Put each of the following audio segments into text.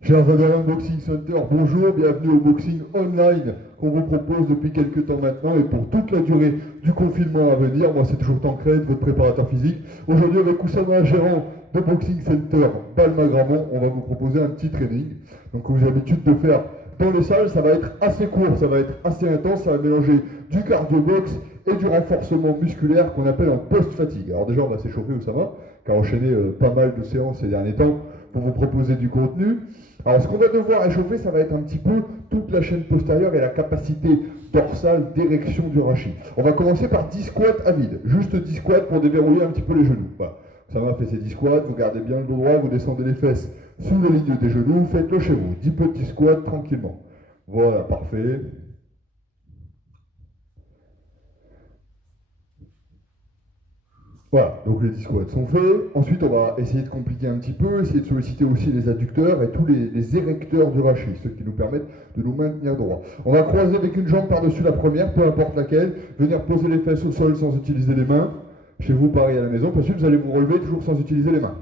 Chers adhérents Boxing Center, bonjour, bienvenue au boxing online qu'on vous propose depuis quelques temps maintenant et pour toute la durée du confinement à venir. Moi c'est toujours Tancred, votre préparateur physique. Aujourd'hui avec Oussama, gérant de Boxing Center Balma-Gramont, on va vous proposer un petit training. Donc comme vous avez l'habitude de faire dans les salles, ça va être assez court, ça va être assez intense, ça va mélanger du cardio-box et du renforcement musculaire qu'on appelle en post-fatigue. Alors déjà on va s'échauffer Oussama, qui a enchaîné pas mal de séances ces derniers temps pour vous proposer du contenu. Alors ce qu'on va devoir échauffer, ça va être un petit peu toute la chaîne postérieure et la capacité dorsale d'érection du rachis. On va commencer par 10 squats à vide, juste 10 squats pour déverrouiller un petit peu les genoux. Voilà. Ça va, fait ces 10 squats, vous gardez bien le dos droit, vous descendez les fesses sous la ligne des genoux, faites-le chez vous, 10 petits squats tranquillement. Voilà, parfait. Voilà, donc les 10 squats sont faits. Ensuite, on va essayer de compliquer un petit peu, essayer de solliciter aussi les adducteurs et tous les érecteurs du rachis, ceux qui nous permettent de nous maintenir droit. On va croiser avec une jambe par-dessus la première, peu importe laquelle, venir poser les fesses au sol sans utiliser les mains. Chez vous, pareil à la maison, puis ensuite vous allez vous relever toujours sans utiliser les mains.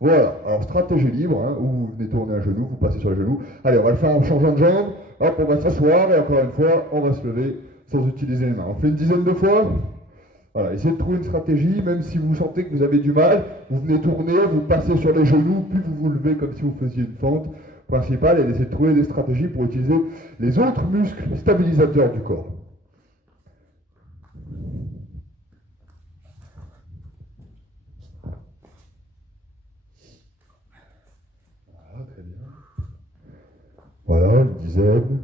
Voilà, alors stratégie libre, hein, où vous venez tourner un genou, vous passez sur le genou. Allez, on va le faire en changeant de jambe. Hop, on va s'asseoir et encore une fois, on va se lever sans utiliser les mains. On fait une dizaine de fois. Voilà, essayez de trouver une stratégie, même si vous sentez que vous avez du mal, vous venez tourner, vous passez sur les genoux, puis vous vous levez comme si vous faisiez une fente principale, et essayez de trouver des stratégies pour utiliser les autres muscles stabilisateurs du corps. Voilà, très bien. Voilà, une dizaine.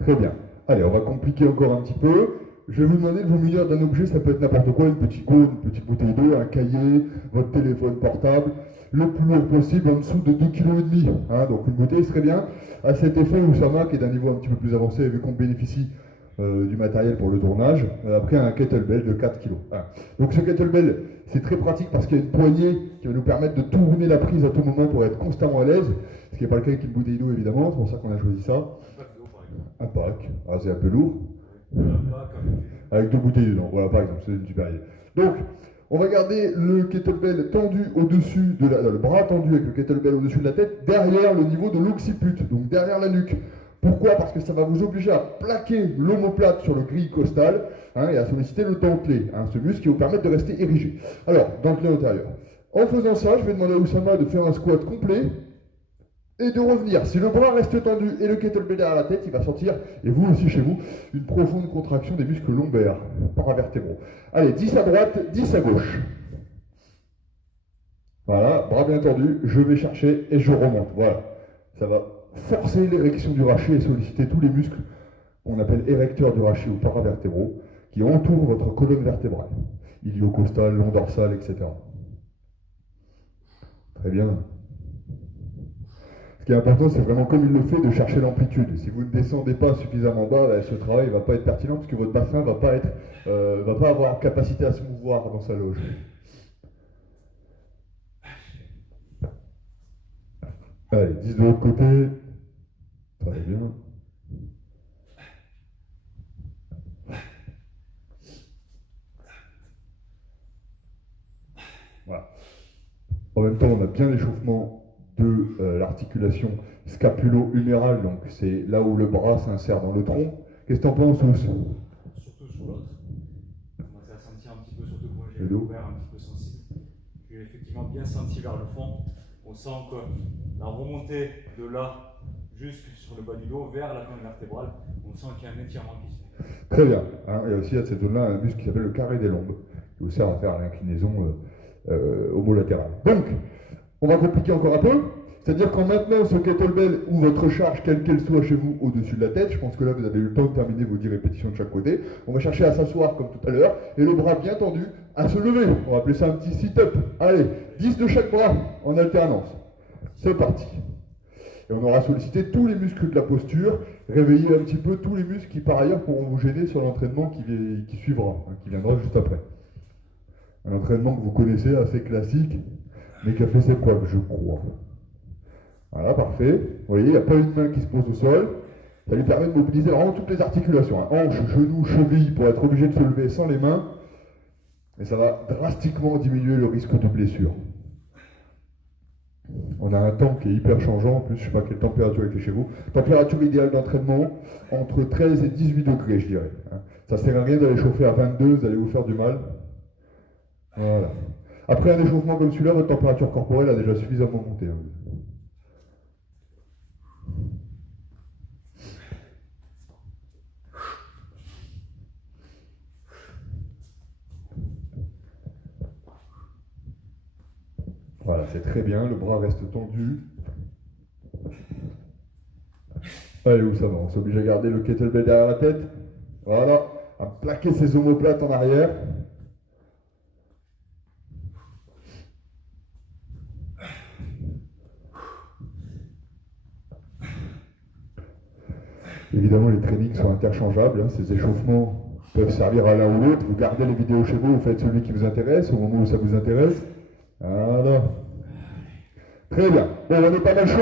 Très bien. Allez, on va compliquer encore un petit peu. Je vais vous demander de vous munir d'un objet, ça peut être n'importe quoi, une petite gourde, une petite bouteille d'eau, un cahier, votre téléphone portable, le plus lourd possible, en dessous de 2,5 kg. Hein, donc une bouteille serait bien. À cet effet, Oussama, qui est d'un niveau un petit peu plus avancé, vu qu'on bénéficie du matériel pour le tournage, a pris un kettlebell de 4 kg. Hein. Donc ce kettlebell, c'est très pratique parce qu'il y a une poignée qui va nous permettre de tourner la prise à tout moment pour être constamment à l'aise, ce qui n'est pas le cas avec une bouteille d'eau évidemment, c'est pour ça qu'on a choisi ça. Un pack, ah, c'est un peu lourd. Avec 2 bouteilles dedans, voilà par exemple, c'est une super idée. Donc, on va garder le kettlebell tendu au-dessus de le bras tendu avec le kettlebell au-dessus de la tête, derrière le niveau de l'occiput, donc derrière la nuque. Pourquoi? Parce que ça va vous obliger à plaquer l'omoplate sur le grille costal hein, et à solliciter le dentelé, hein, ce muscle qui va vous permettre de rester érigé. Alors, dentelé antérieur. En faisant ça, je vais demander à Oussama de faire un squat complet et de revenir. Si le bras reste tendu et le kettlebell derrière la tête, il va sentir, et vous aussi chez vous, une profonde contraction des muscles lombaires, paravertébraux. Allez, 10 à droite, 10 à gauche. Voilà, bras bien tendus, je vais chercher et je remonte. Voilà, ça va forcer l'érection du rachis et solliciter tous les muscles qu'on appelle érecteurs du rachis ou paravertébraux qui entourent votre colonne vertébrale. Iliocostal, long dorsal, etc. Très bien. Ce qui est important, c'est vraiment comme il le fait de chercher l'amplitude. Si vous ne descendez pas suffisamment bas, ce travail ne va pas être pertinent parce que votre bassin ne va pas avoir capacité à se mouvoir dans sa loge. Allez, 10 de l'autre côté. Très bien. Voilà. En même temps, on a bien l'échauffement de l'articulation scapulo-humérale, donc c'est là où le bras s'insère dans le tronc. Qu'est-ce que tu en penses, Ous? Surtout sur l'autre. Je commençais à sentir un petit peu, surtout que moi j'ai ouvert un petit peu sensible. J'ai effectivement bien senti vers le fond. On sent que la remontée de là jusque sur le bas du dos vers la colonne vertébrale, on sent qu'il y a un étirement qui se fait. Très bien. Hein, et aussi à cette zone-là, un muscle qui s'appelle le carré des lombes, qui vous sert à faire l'inclinaison homolatérale. Donc, on va compliquer encore un peu. C'est-à-dire qu'en maintenant ce kettlebell ou votre charge, quelle qu'elle soit chez vous, au-dessus de la tête, je pense que là vous avez eu le temps de terminer vos 10 répétitions de chaque côté, on va chercher à s'asseoir comme tout à l'heure, et le bras bien tendu, à se lever. On va appeler ça un petit sit-up. Allez, 10 de chaque bras en alternance. C'est parti. Et on aura sollicité tous les muscles de la posture, réveillé un petit peu tous les muscles qui par ailleurs pourront vous gêner sur l'entraînement qui suivra, hein, qui viendra juste après. Un entraînement que vous connaissez, assez classique, mais qui a fait ses preuves, je crois. Voilà, parfait. Vous voyez, il n'y a pas une main qui se pose au sol. Ça lui permet de mobiliser vraiment toutes les articulations. Hein. Hanches, genoux, chevilles, pour être obligé de se lever sans les mains. Et ça va drastiquement diminuer le risque de blessure. On a un temps qui est hyper changeant, en plus je ne sais pas quelle température il fait chez vous. Température idéale d'entraînement, entre 13 et 18 degrés je dirais. Ça ne sert à rien d'aller chauffer à 22, vous allez vous faire du mal. Voilà. Après un échauffement comme celui-là, votre température corporelle a déjà suffisamment monté. Voilà, c'est très bien, le bras reste tendu. Allez, où ça va? On s'oblige à garder le kettlebell derrière la tête. Voilà, à plaquer ses omoplates en arrière. Évidemment, les trainings sont interchangeables, hein. Ces échauffements peuvent servir à l'un ou l'autre. Vous gardez les vidéos chez vous, vous faites celui qui vous intéresse au moment où ça vous intéresse. Voilà. Très bien. Bon, on est pas mal chaud?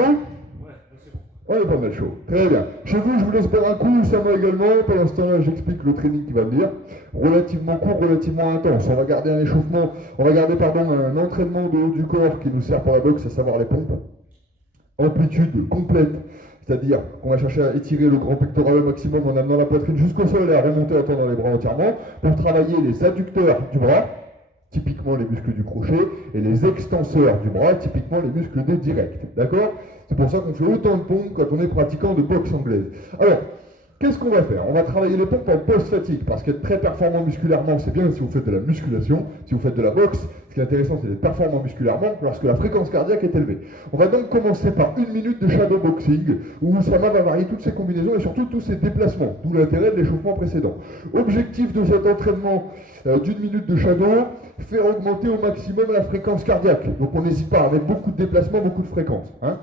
Ouais, c'est bon. On est pas mal chaud. Très bien. Chez vous, je vous laisse boire un coup, ça va également. Pendant ce temps-là, j'explique le training qui va venir. Relativement court, relativement intense. On va garder un échauffement, on va garder un entraînement de haut du corps qui nous sert pour la boxe, à savoir les pompes. Amplitude complète. C'est-à-dire qu'on va chercher à étirer le grand pectoral au maximum en amenant la poitrine jusqu'au sol et à remonter en tendant les bras entièrement pour travailler les adducteurs du bras, typiquement les muscles du crochet, et les extenseurs du bras, typiquement les muscles des directs. D'accord? C'est pour ça qu'on fait autant de pompes quand on est pratiquant de boxe anglaise. Alors, qu'est-ce qu'on va faire? On va travailler les pompes en post-fatigue, parce qu'être très performant musculairement, c'est bien si vous faites de la musculation. Si vous faites de la boxe, ce qui est intéressant, c'est d'être performant musculairement lorsque la fréquence cardiaque est élevée. On va donc commencer par 1 minute de shadow boxing, où Oussama va varier toutes ses combinaisons et surtout tous ses déplacements, d'où l'intérêt de l'échauffement précédent. Objectif de cet entraînement d'1 minute de shadow, faire augmenter au maximum la fréquence cardiaque. Donc on n'hésite pas avec beaucoup de déplacements, beaucoup de fréquences. Hein.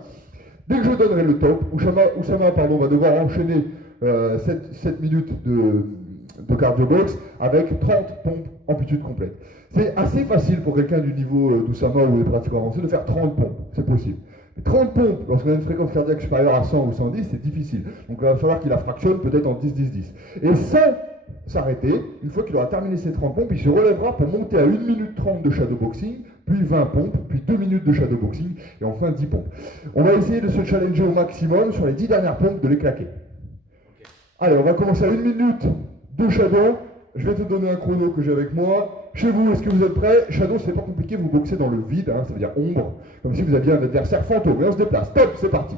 Dès que je donnerai le top, Oussama va devoir enchaîner 7 minutes de cardio box avec 30 pompes amplitude complète. C'est assez facile pour quelqu'un du niveau d'Oussama ou des pratiquants avancés de faire 30 pompes, c'est possible. Mais 30 pompes, lorsqu'on a une fréquence cardiaque supérieure à 100 ou 110, c'est difficile. Donc il va falloir qu'il la fractionne peut-être en 10-10-10. Et sans s'arrêter, une fois qu'il aura terminé ses 30 pompes, il se relèvera pour monter à 1 minute 30 de shadow boxing, puis 20 pompes, puis 2 minutes de shadow boxing, et enfin 10 pompes. On va essayer de se challenger au maximum sur les 10 dernières pompes, de les claquer. Allez, on va commencer à 1 minute de shadow. Je vais te donner un chrono que j'ai avec moi. Chez vous, est-ce que vous êtes prêts? Shadow, c'est pas compliqué, vous boxez dans le vide, hein, ça veut dire ombre, comme si vous aviez un adversaire fantôme. Et on se déplace. Top, c'est parti.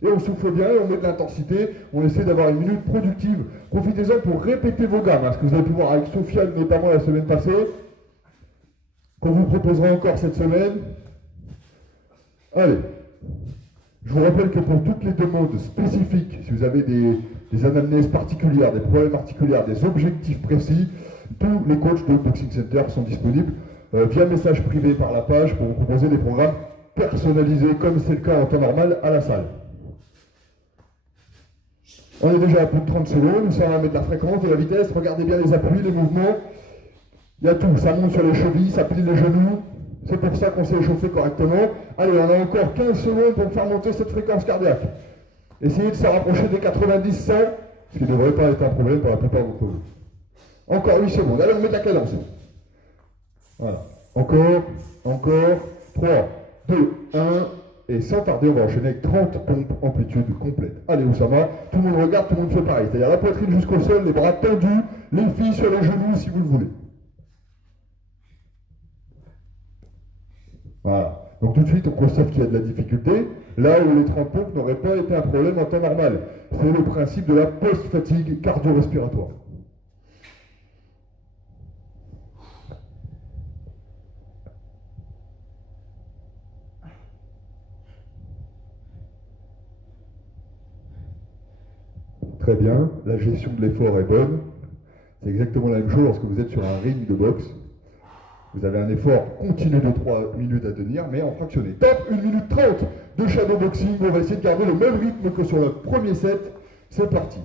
Et on souffle bien, et on met de l'intensité, on essaie d'avoir 1 minute productive. Profitez-en pour répéter vos gammes, hein, ce que vous avez pu voir avec Sofiane, notamment la semaine passée, qu'on vous proposera encore cette semaine. Allez. Je vous rappelle que pour toutes les demandes spécifiques, si vous avez des anamnèses particulières, des problèmes particuliers, des objectifs précis, tous les coachs de Boxing Center sont disponibles via message privé par la page pour vous proposer des programmes personnalisés, comme c'est le cas en temps normal, à la salle. On est déjà à plus de 30 secondes, ça va mettre de la fréquence, de la vitesse, regardez bien les appuis, les mouvements. Il y a tout, ça monte sur les chevilles, ça plie les genoux. C'est pour ça qu'on s'est échauffé correctement. Allez, on a encore 15 secondes pour faire monter cette fréquence cardiaque. Essayez de se rapprocher des 90-100, ce qui ne devrait pas être un problème pour la plupart d'entre vous. Encore 8 secondes. Allez, on met la cadence. Voilà. Encore. 3, 2, 1. Et sans tarder, on va enchaîner avec 30 pompes amplitude complète. Allez, Oussama, tout le monde regarde, tout le monde fait pareil. C'est-à-dire la poitrine jusqu'au sol, les bras tendus, les filles sur les genoux si vous le voulez. Voilà. Donc tout de suite, on constate qu'il y a de la difficulté, là où les 30 pompes n'auraient pas été un problème en temps normal. C'est le principe de la post-fatigue cardio-respiratoire. Très bien, la gestion de l'effort est bonne. C'est exactement la même chose lorsque vous êtes sur un ring de boxe. Vous avez un effort continu de 3 minutes à tenir, mais en fractionné. Top, 1 minute 30 de shadow boxing. On va essayer de garder le même rythme que sur le premier set. C'est parti.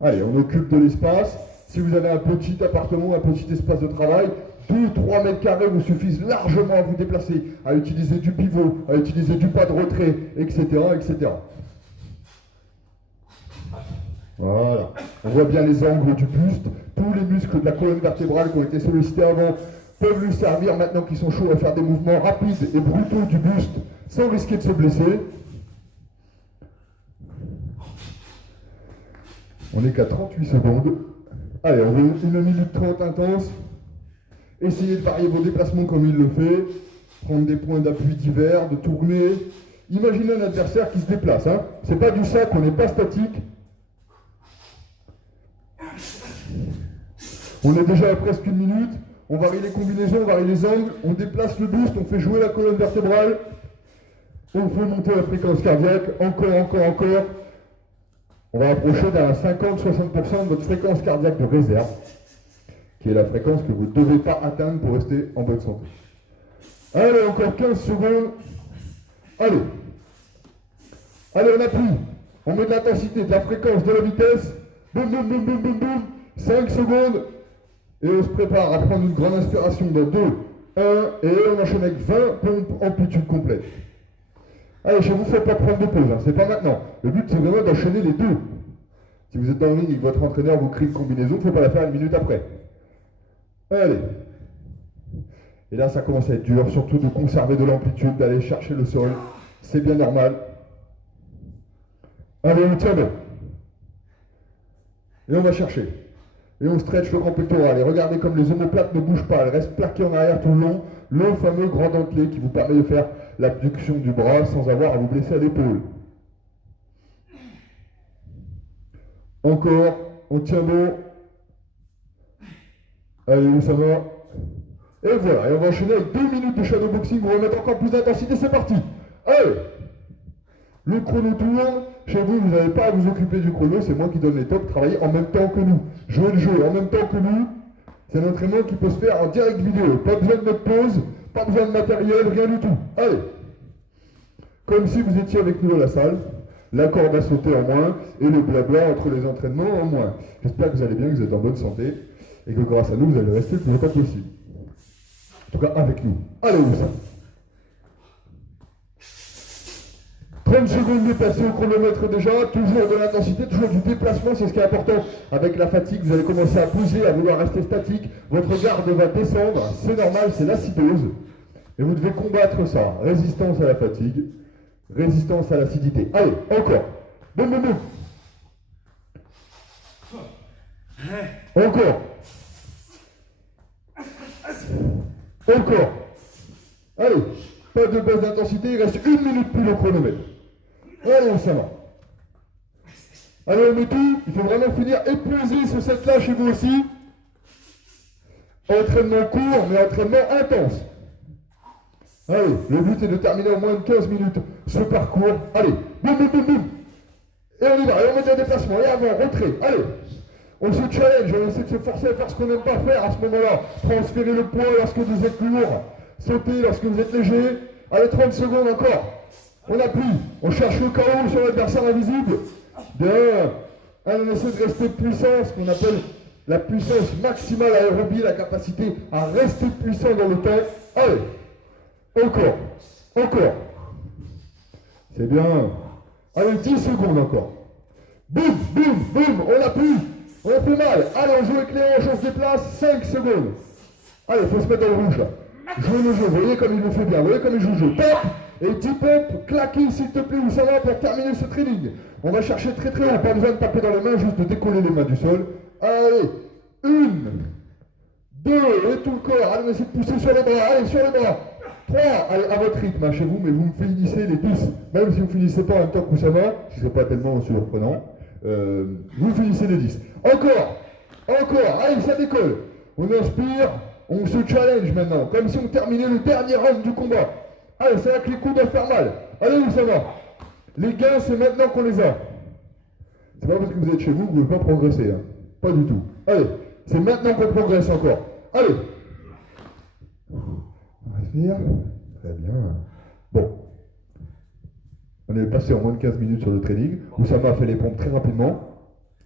Allez, on occupe de l'espace. Si vous avez un petit appartement, un petit espace de travail, 2-3 mètres carrés vous suffisent largement à vous déplacer, à utiliser du pivot, à utiliser du pas de retrait, etc., etc. Voilà. On voit bien les angles du buste, tous les muscles de la colonne vertébrale qui ont été sollicités avant peuvent lui servir maintenant qu'ils sont chauds à faire des mouvements rapides et brutaux du buste sans risquer de se blesser. On n'est qu'à 38 secondes. Allez, on veut 1 minute 30 intense. Essayez de varier vos déplacements comme il le fait. Prendre des points d'appui divers, de tourner. Imaginez un adversaire qui se déplace. Hein. C'est pas du sac, on n'est pas statique. On est déjà à presque 1 minute. On varie les combinaisons, on varie les angles. On déplace le buste, on fait jouer la colonne vertébrale. On fait monter la fréquence cardiaque. Encore. On va approcher d'un 50-60% de votre fréquence cardiaque de réserve, qui est la fréquence que vous ne devez pas atteindre pour rester en bonne santé. Allez, encore 15 secondes. Allez, on appuie. On met de l'intensité, de la fréquence, de la vitesse. Boum, boum, boum, boum, boum, boum. 5 secondes. Et on se prépare à prendre une grande inspiration dans 2, 1. Et on enchaîne avec 20 pompes amplitude complète. Allez, chez vous, ne faites pas prendre de pause, hein. C'est pas maintenant. Le but, c'est vraiment d'enchaîner les 2. Si vous êtes dans le ring et que votre entraîneur vous crie une combinaison, il ne faut pas la faire 1 minute après. Allez. Et là, ça commence à être dur, surtout de conserver de l'amplitude, d'aller chercher le sol. C'est bien normal. Allez, on tient bon. Et on va chercher. Et on stretch le grand pectoral. Et regardez comme les omoplates ne bougent pas. Elles restent plaquées en arrière tout le long. Le fameux grand dentelé qui vous permet de faire l'abduction du bras sans avoir à vous blesser à l'épaule. Encore. On tient bon. Allez, où ça va? Et voilà. Et on va enchaîner avec 2 minutes de shadowboxing. On va mettre encore plus d'intensité. C'est parti. Allez. Le chrono tourne. Chez vous, vous n'avez pas à vous occuper du chrono. C'est moi qui donne les tops. Travaillez en même temps que nous. Jouez le jeu en même temps que nous. C'est un entraînement qui peut se faire en direct vidéo. Pas besoin de mettre pause. Pas besoin de matériel. Rien du tout. Allez. Comme si vous étiez avec nous dans la salle. La corde à sauter en moins. Et le blabla entre les entraînements en moins. J'espère que vous allez bien, que vous êtes en bonne santé. Et que grâce à nous, vous allez rester le plus longtemps possible. En tout cas, avec nous. Allez, où ça? 30 secondes dépassées au chronomètre déjà, toujours de l'intensité, toujours du déplacement, c'est ce qui est important. Avec la fatigue, vous allez commencer à bouger, à vouloir rester statique, votre garde va descendre, c'est normal, c'est l'acidose. Et vous devez combattre ça. Résistance à la fatigue, résistance à l'acidité. Allez, encore. Boum, boum, boum. Encore. Encore. Allez, pas de baisse d'intensité, il reste 1 minute plus le chronomètre. Allez, ça va. Allez, on met tout. Il faut vraiment finir épuisé ce set-là chez vous aussi. Entraînement court, mais entraînement intense. Allez, le but est de terminer en moins de 15 minutes ce parcours. Allez, boum, boum, boum, boum. Et on y va, et on met un déplacement, et avant, retrait. Allez, on se challenge, on essaie de se forcer à faire ce qu'on n'aime pas faire à ce moment-là. Transférer le poids lorsque vous êtes lourd. Sauter lorsque vous êtes léger. Allez, 30 secondes encore. On appuie, on cherche le chaos sur l'adversaire invisible. Bien. Allez, on essaie de rester puissant, ce qu'on appelle la puissance maximale aérobie, la capacité à rester puissant dans le temps. Allez. Encore. Encore. C'est bien. Allez, 10 secondes encore. Boum, boum, boum, on appuie. On fait mal. Allez, on joue avec les hanches, on se déplace. 5 secondes. Allez, il faut se mettre dans le rouge là. Jouez le jeu, vous voyez comme il le fait bien, vous voyez comme il joue le jeu. Pop. Et 10 pompes, claquez s'il te plaît, où ça va pour terminer ce training. On va chercher très très haut, pas besoin de taper dans les mains, juste de décoller les mains du sol. Allez, 1, 2, et tout le corps. Allez, on essaie de pousser sur les bras, allez, sur les bras. 3, allez, à votre rythme, hein, chez vous, mais vous me finissez les 10. Même si vous ne finissez pas en même temps que Oussama, ce n'est pas tellement surprenant, vous finissez les 10. Encore, allez, ça décolle. On inspire, on se challenge maintenant, comme si on terminait le dernier round du combat. Allez, c'est là que les coups doivent faire mal. Allez, Oussama. Les gains, c'est maintenant qu'on les a. C'est pas parce que vous êtes chez vous que vous ne pouvez pas progresser. Hein. Pas du tout. Allez, c'est maintenant qu'on progresse encore. Allez. Respire. Très bien. Bon. On est passé en moins de 15 minutes sur le training. Oussama a fait les pompes très rapidement.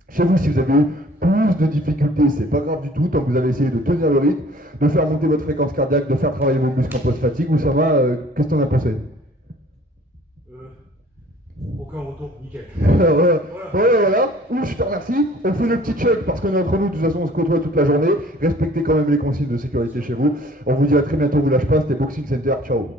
Chez vous, si vous avez eu plus de difficultés, c'est pas grave du tout, tant que vous avez essayé de tenir le rythme, de faire monter votre fréquence cardiaque, de faire travailler vos muscles en post-fatigue. Oussama, qu'est-ce que t'en as pensé? Aucun aucun retour, nickel. Voilà. Ouh, je te remercie. On fait le petit check parce qu'on est entre nous, de toute façon on se côtoie toute la journée. Respectez quand même les consignes de sécurité chez vous. On vous dit à très bientôt, vous lâchez pas, c'était Boxing Center, ciao.